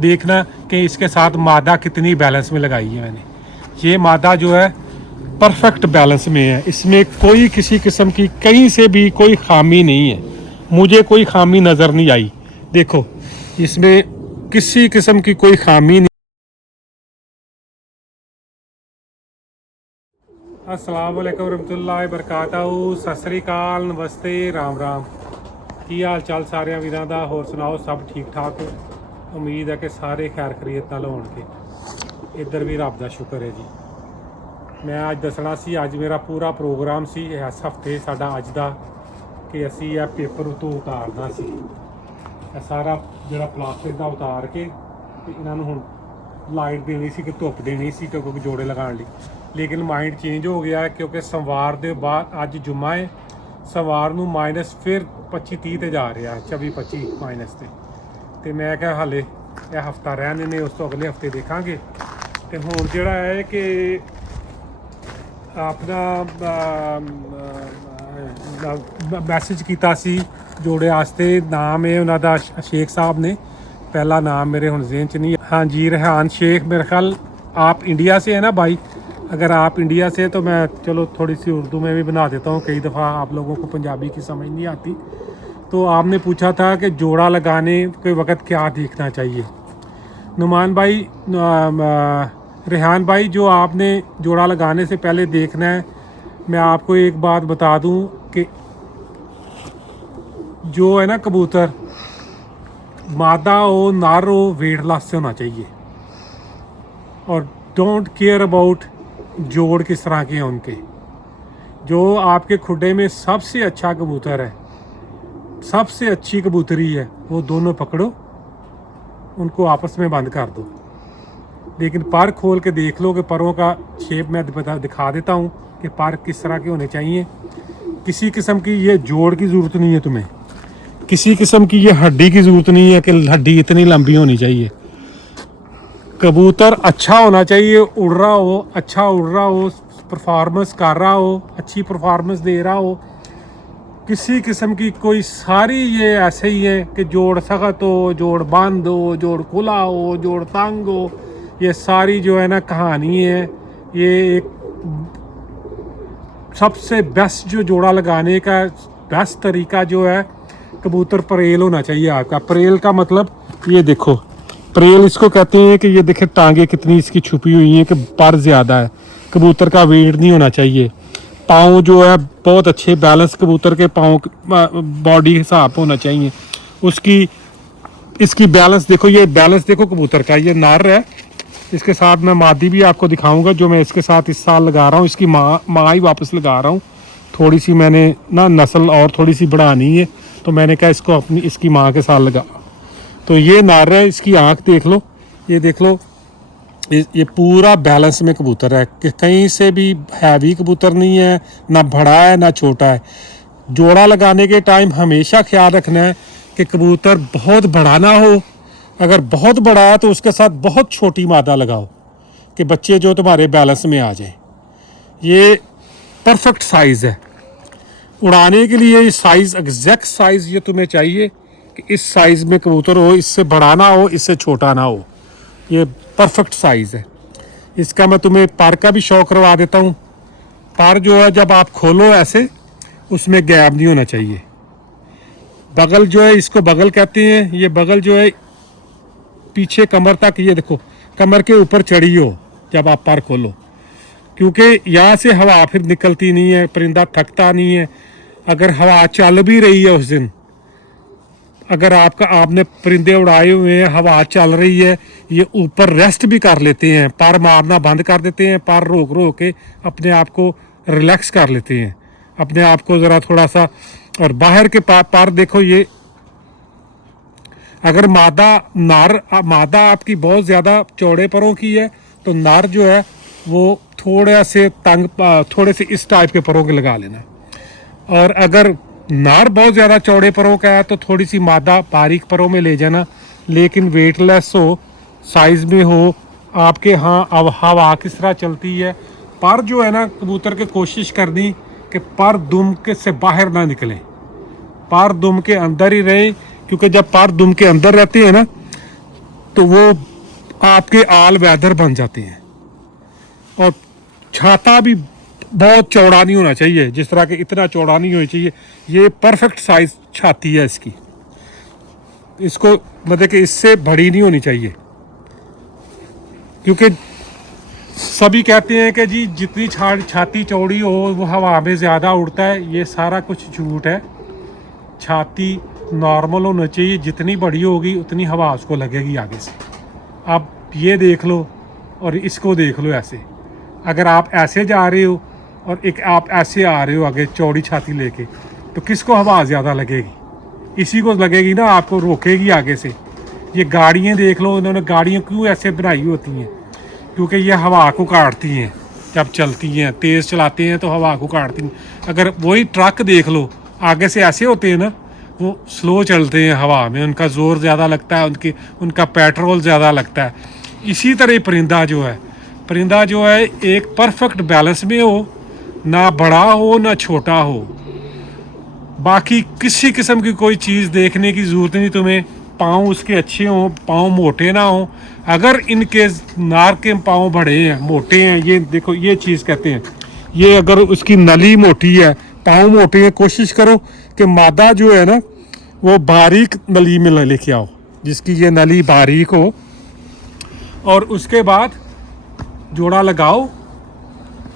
देखना कि इसके साथ मादा कितनी बैलेंस में लगाई है मैंने। ये मादा जो है परफेक्ट बैलेंस में है, इसमें कोई किसी किस्म की कहीं से भी कोई खामी नहीं है, मुझे कोई खामी नज़र नहीं आई। देखो इसमें किसी किस्म की कोई खामी नहीं। अस्सलाम वालेकुम रहमतुल्लाहि बरकातहू, सत श्री अकाल, नमस्ते, राम राम। की हाल चाल सारे वीरां दा? होर सुनाओ, सब ठीक ठाक हो? उम्मीद है कि सारे खैर खरीत नाल होणगे। इधर भी रब दा शुक्र है जी। मैं अज दसना सी, अज मेरा पूरा प्रोग्राम सी इस हफ्ते साडा अज दा कि असी यह पेपर तो उतारना सी, सारा जिहड़ा प्लास्टिक दा उतार के इन्हां नूं हुण लाइट देनी सी कि धुप देनी सी क्योंकि जोड़े लगाने लई। लेकिन माइंड चेंज हो गया है क्योंकि सोमवार के बाद अज जुम्मा है, सोमवार नूं माइनस फिर 25-30 ते जा रहा है, 24-25 माइनस ते मैं क्या हाले यह हफ्ता रहने ने, उस तो अगले हफ्ते देखांगे। तो हुण जिहड़ा है कि अपना मैसेज किया सी जोड़े वास्ते, नाम है उन्हों का शेख साहब ने, पहला नाम मेरे हुण ज़हन च नहीं। हाँ जी, रेहान शेख, मेरे ख्याल आप इंडिया से है ना भाई? अगर आप इंडिया से तो मैं चलो थोड़ी सी उर्दू में भी बना देता हूँ, कई दफ़ा आप लोगों को पंजाबी की समझ नहीं आती। तो आपने पूछा था कि जोड़ा लगाने के वक्त क्या देखना चाहिए। नुमान भाई, रेहान भाई, जो आपने जोड़ा लगाने से पहले देखना है, मैं आपको एक बात बता दूं कि जो है ना कबूतर, मादा हो नर हो, वेट लॉस से होना चाहिए। और डोंट केयर अबाउट जोड़ किस तरह के हैं उनके। जो आपके खुडे में सबसे अच्छा कबूतर है, सबसे अच्छी कबूतरी है, वो दोनों पकड़ो, उनको आपस में बंद कर दो। लेकिन पर खोल के देख लो कि परों का शेप मैं दिखा देता हूँ कि पर किस तरह के होने चाहिए। किसी किस्म की ये जोड़ की ज़रूरत नहीं है तुम्हें, किसी किस्म की ये हड्डी की ज़रूरत नहीं है कि हड्डी इतनी लंबी होनी चाहिए। कबूतर अच्छा होना चाहिए, उड़ रहा हो, अच्छा उड़ रहा हो, परफॉर्मेंस कर रहा हो, अच्छी परफॉर्मेंस दे रहा हो। किसी किस्म की कोई सारी ये ऐसे ही है कि जोड़ सख्त हो, जोड़ बंद हो, जोड़ खुला हो, जोड़ तंग हो, ये सारी जो है ना कहानी है। ये एक सबसे बेस्ट जो जोड़ा लगाने का बेस्ट तरीका जो है, कबूतर परेल होना चाहिए आपका। परेल का मतलब ये देखो, परेल इसको कहते हैं कि ये देखे टांगे कितनी इसकी छुपी हुई हैं कि पर ज़्यादा है। कबूतर का वेट नहीं होना चाहिए। पाँव जो है बहुत अच्छे बैलेंस, कबूतर के पाँव बॉडी हिसाब होना चाहिए उसकी। इसकी बैलेंस देखो, ये बैलेंस देखो कबूतर का, ये नर है, इसके साथ मैं मादी भी आपको दिखाऊंगा जो मैं इसके साथ इस साल लगा रहा हूँ। इसकी माँ ही वापस लगा रहा हूँ। थोड़ी सी मैंने ना नस्ल और थोड़ी सी बढ़ानी है, तो मैंने कहा इसको अपनी इसकी माँ के साथ लगा। तो ये नर है, इसकी आँख देख लो, ये देख लो, ये पूरा बैलेंस में कबूतर है कि कहीं से भी हैवी कबूतर नहीं है, ना बड़ा है ना छोटा है। जोड़ा लगाने के टाइम हमेशा ख्याल रखना है कि कबूतर बहुत बड़ा ना हो। अगर बहुत बड़ा है तो उसके साथ बहुत छोटी मादा लगाओ कि बच्चे जो तुम्हारे बैलेंस में आ जाए। ये परफेक्ट साइज़ है उड़ाने के लिए। साइज़ एग्जैक्ट साइज़ ये तुम्हें चाहिए कि इस साइज़ में कबूतर हो, इससे बड़ा ना हो, इससे छोटा ना हो। ये परफेक्ट साइज़ है इसका। मैं तुम्हें पर का भी शौक करवा देता हूँ। पर जो है जब आप खोलो ऐसे, उसमें गैप नहीं होना चाहिए। बगल जो है, इसको बगल कहते हैं। ये बगल जो है पीछे कमर तक, ये देखो कमर के ऊपर चढ़ी हो जब आप पर खोलो, क्योंकि यहाँ से हवा फिर निकलती नहीं है, परिंदा थकता नहीं है। अगर हवा चल भी रही है उस दिन, अगर आपने परिंदे उड़ाए हुए हैं, हवा चल रही है, ये ऊपर रेस्ट भी कर लेते हैं, पर मारना बंद कर देते हैं, पर रोक रोक के अपने आप को रिलैक्स कर लेते हैं, अपने आप को ज़रा थोड़ा सा। और बाहर के पर देखो, ये अगर मादा आपकी बहुत ज़्यादा चौड़े परों की है तो नर जो है वो थोड़े से इस टाइप के परों के लगा लेना। और अगर नर बहुत ज़्यादा चौड़े परों का है तो थोड़ी सी मादा बारीक परों में ले जाना, लेकिन वेटलेस हो, साइज़ में हो आपके। हाँ, अब हवा किस तरह चलती है, पर जो है ना कबूतर के कोशिश करनी कि पर दुम के से बाहर ना निकले, पर दुम के अंदर ही रहे, क्योंकि जब पर दुम के अंदर रहते हैं ना तो वो आपके आल वेदर बन जाते हैं। और छाता भी बहुत चौड़ा नहीं होना चाहिए, जिस तरह के इतना चौड़ा नहीं होना चाहिए। ये परफेक्ट साइज छाती है इसकी, इसको मतलब कि इससे बड़ी नहीं होनी चाहिए, क्योंकि सभी कहते हैं कि जी जितनी छाती चौड़ी हो वो हवा में ज़्यादा उड़ता है। ये सारा कुछ झूठ है। छाती नॉर्मल होना चाहिए, जितनी बड़ी होगी उतनी हवा उसको लगेगी आगे से। आप ये देख लो और इसको देख लो ऐसे। अगर आप ऐसे जा रहे हो और एक आप ऐसे आ रहे हो आगे चौड़ी छाती लेके, तो किसको हवा ज़्यादा लगेगी? इसी को लगेगी ना, आपको रोकेगी आगे से। ये गाड़ियाँ देख लो, इन्होंने गाड़ियाँ क्यों ऐसे बनाई होती हैं? क्योंकि ये हवा को काटती हैं जब चलती हैं, तेज़ चलाते हैं तो हवा को काटती हैं। अगर वही ट्रक देख लो, आगे से ऐसे होते हैं ना, वो स्लो चलते हैं हवा में, उनका ज़ोर ज़्यादा लगता है, उनका पेट्रोल ज़्यादा लगता है। इसी तरह परिंदा जो है एक परफेक्ट बैलेंस में हो, ना बड़ा हो ना छोटा हो। बाकी किसी किस्म की कोई चीज़ देखने की ज़रूरत नहीं तुम्हें। पाँव उसके अच्छे हों, पाँव मोटे ना हों। अगर इनके नार के पाँव बड़े हैं, मोटे हैं, ये देखो ये चीज़ कहते हैं, ये अगर उसकी नली मोटी है, पाँव मोटे हैं, कोशिश करो कि मादा जो है ना वो बारीक नली में लेके आओ, जिसकी ये नली बारीक हो। और उसके बाद जोड़ा लगाओ।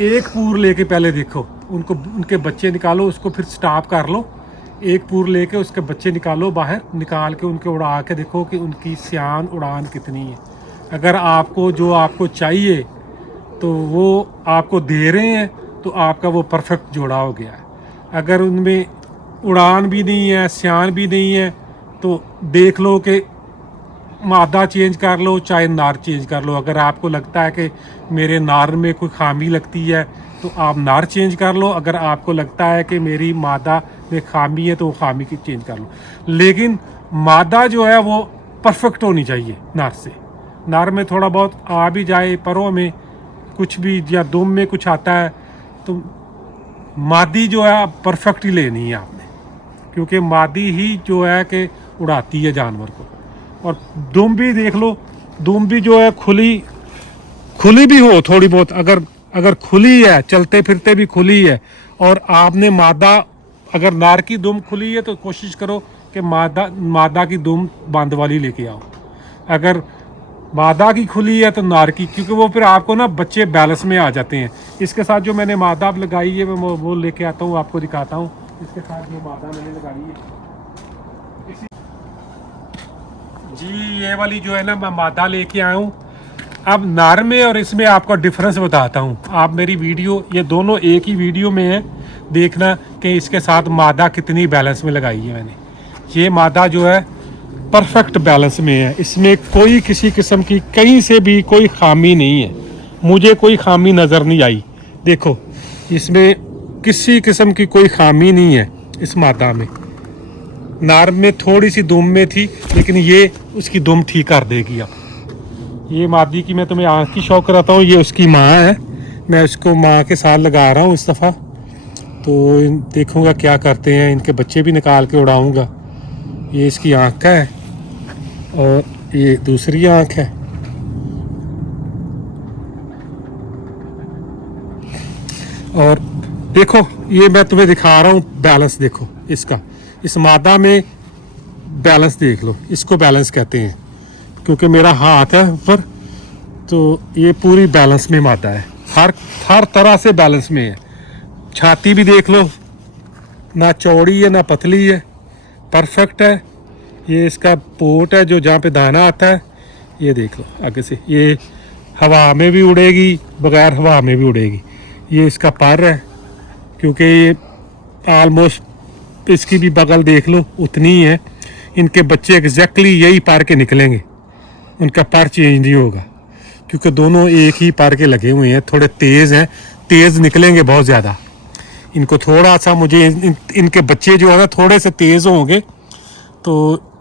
एक पूर लेके पहले देखो, उनके बच्चे निकालो, उसको फिर स्टॉप कर लो। एक पूर लेके उसके बच्चे निकालो बाहर, निकाल के उनके उड़ा के देखो कि उनकी सियान उड़ान कितनी है। अगर आपको जो आपको चाहिए तो वो आपको दे रहे हैं, तो आपका वो परफेक्ट जोड़ा हो गया है। अगर उनमें उड़ान भी नहीं है, सियान भी नहीं है, तो देख लो कि मादा चेंज कर लो, चाहे नार चेंज कर लो। अगर आपको लगता है कि मेरे नार में कोई खामी लगती है तो आप नार चेंज कर लो। अगर आपको लगता है कि मेरी मादा में खामी है तो वो खामी की चेंज कर लो। लेकिन मादा जो है वो परफेक्ट होनी चाहिए नार से। नार में थोड़ा बहुत आ भी जाए, परों में कुछ भी या दुम में कुछ आता है, तो मादी जो है परफेक्ट ही लेनी है आपने, क्योंकि मादी ही जो है कि उड़ाती है जानवर को। और दुम भी देख लो, दुम भी जो है खुली भी हो थोड़ी बहुत, अगर खुली है, चलते फिरते भी खुली है, और आपने मादा अगर नार की दुम खुली है तो कोशिश करो कि मादा की दुम बंद वाली लेके आओ। अगर मादा की खुली है तो नार की, क्योंकि वो फिर आपको ना बच्चे बैलेंस में आ जाते हैं। इसके साथ जो मैंने मादा अब लगाई है मैं वो लेके आता हूँ, आपको दिखाता हूँ। इसके साथ जो मादा मैंने लगाई है जी, ये वाली जो है ना मैं मादा लेके आया हूँ। अब नार में और इसमें आपको डिफरेंस बताता हूँ। आप मेरी वीडियो, ये दोनों एक ही वीडियो में है, देखना कि इसके साथ मादा कितनी बैलेंस में लगाई है मैंने। ये मादा जो है परफेक्ट बैलेंस में है, इसमें कोई किसी किस्म की कहीं से भी कोई खामी नहीं है, मुझे कोई खामी नज़र नहीं आई। देखो इसमें किसी किस्म की कोई खामी नहीं है इस मादा में। नार में थोड़ी सी दुम में थी, लेकिन ये उसकी दुम ठीक कर देगी। अब ये मादी की मैं तुम्हें आँख की शौक कराता हूँ। ये उसकी माँ है, मैं उसको माँ के साथ लगा रहा हूँ इस दफ़ा, तो देखूँगा क्या करते हैं। इनके बच्चे भी निकाल के उड़ाऊँगा। ये इसकी आँख का है और ये दूसरी आँख है। और देखो ये मैं तुम्हें दिखा रहा हूँ बैलेंस, देखो इसका, इस मादा में बैलेंस देख लो। इसको बैलेंस कहते हैं, क्योंकि मेरा हाथ है ऊपर, तो ये पूरी बैलेंस में मादा है, हर तरह से बैलेंस में है। छाती भी देख लो, ना चौड़ी है ना पतली है, परफेक्ट है। ये इसका पोट है जो जहाँ पे दाना आता है, ये देख लो आगे से, ये हवा में भी उड़ेगी, बगैर हवा में भी उड़ेगी। ये इसका पर है, क्योंकि ये आलमोस्ट इसकी भी बगल देख लो उतनी ही है। इनके बच्चे एग्जैक्टली यही पर के निकलेंगे, उनका पर चेंज नहीं होगा, क्योंकि दोनों एक ही पर के लगे हुए हैं। थोड़े तेज़ हैं, तेज़ निकलेंगे बहुत ज़्यादा। इनको थोड़ा सा मुझे इनके बच्चे जो है ना थोड़े से तेज़ होंगे तो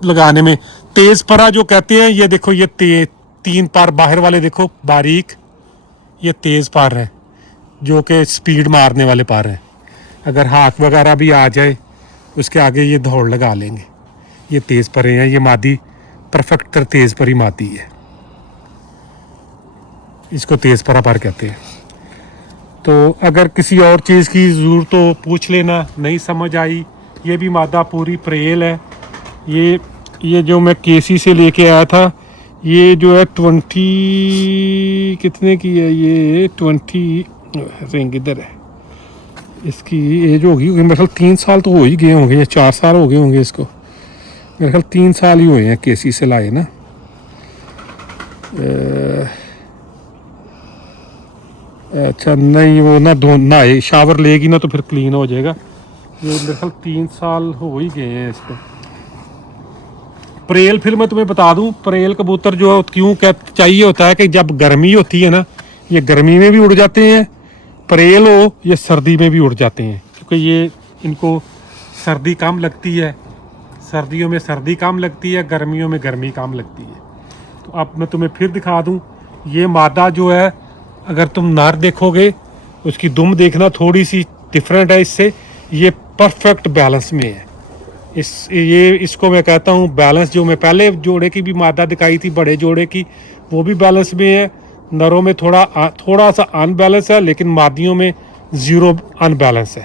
लगाने में। तेज़ परा जो कहते हैं, ये देखो ये तीन पर बाहर वाले देखो बारीक, ये तेज़ पर है जो कि स्पीड मारने वाले पर हैं। अगर हाथ वगैरह भी आ जाए उसके आगे ये दौड़ लगा लेंगे। ये तेज़ परे हैं, ये मादी परफेक्ट तेज़ परी मादी है, इसको तेज़ परा पर कहते हैं। तो अगर किसी और चीज़ की ज़रूरत हो पूछ लेना, नहीं समझ आई। ये भी मादा पूरी परेल है। ये जो मैं केसी से लेके आया था, ये जो है 20 कितने की है, ये 20 रिंग इधर है। इसकी एज होगी मेरे ख्याल 3 साल तो हो ही गए होंगे या 4 साल हो गए होंगे इसको। मेरे ख्याल 3 साल ही हुए हैं केसी से लाए ना। अच्छा नहीं, वो ना नहाए शावर लेगी ना तो फिर क्लीन हो जाएगा। ये मेरे ख्याल 3 साल हो ही गए हैं इसको। परेल फिर मैं तुम्हें बता दूं, परेल कबूतर जो क्यों चाहिए होता है कि जब गर्मी होती है ना, ये गर्मी में भी उड़ जाते हैं। परेल हो ये सर्दी में भी उड़ जाते हैं, क्योंकि ये इनको सर्दी कम लगती है। सर्दियों में सर्दी कम लगती है, गर्मियों में गर्मी कम लगती है। तो अब मैं तुम्हें फिर दिखा दूं, ये मादा जो है, अगर तुम नर देखोगे उसकी दुम देखना थोड़ी सी डिफरेंट है इससे। ये परफेक्ट बैलेंस में है। इसको मैं कहता हूँ बैलेंस। जो मैं पहले जोड़े की भी मादा दिखाई थी, बड़े जोड़े की, वो भी बैलेंस में है। नरों में थोड़ा सा अनबैलेंस है, लेकिन मादियों में ज़ीरो अनबैलेंस है।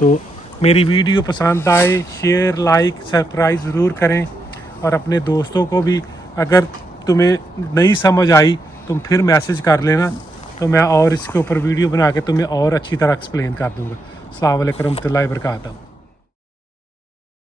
तो मेरी वीडियो पसंद आए, शेयर लाइक सब्सक्राइब ज़रूर करें, और अपने दोस्तों को भी, अगर तुम्हें नहीं समझ आई तुम फिर मैसेज कर लेना, तो मैं और इसके ऊपर वीडियो बना के तुम्हें और अच्छी तरह एक्सप्लेन कर दूँगा। अस्सलाम वालेकुम रहमतुल्लाहि व बरकातहू।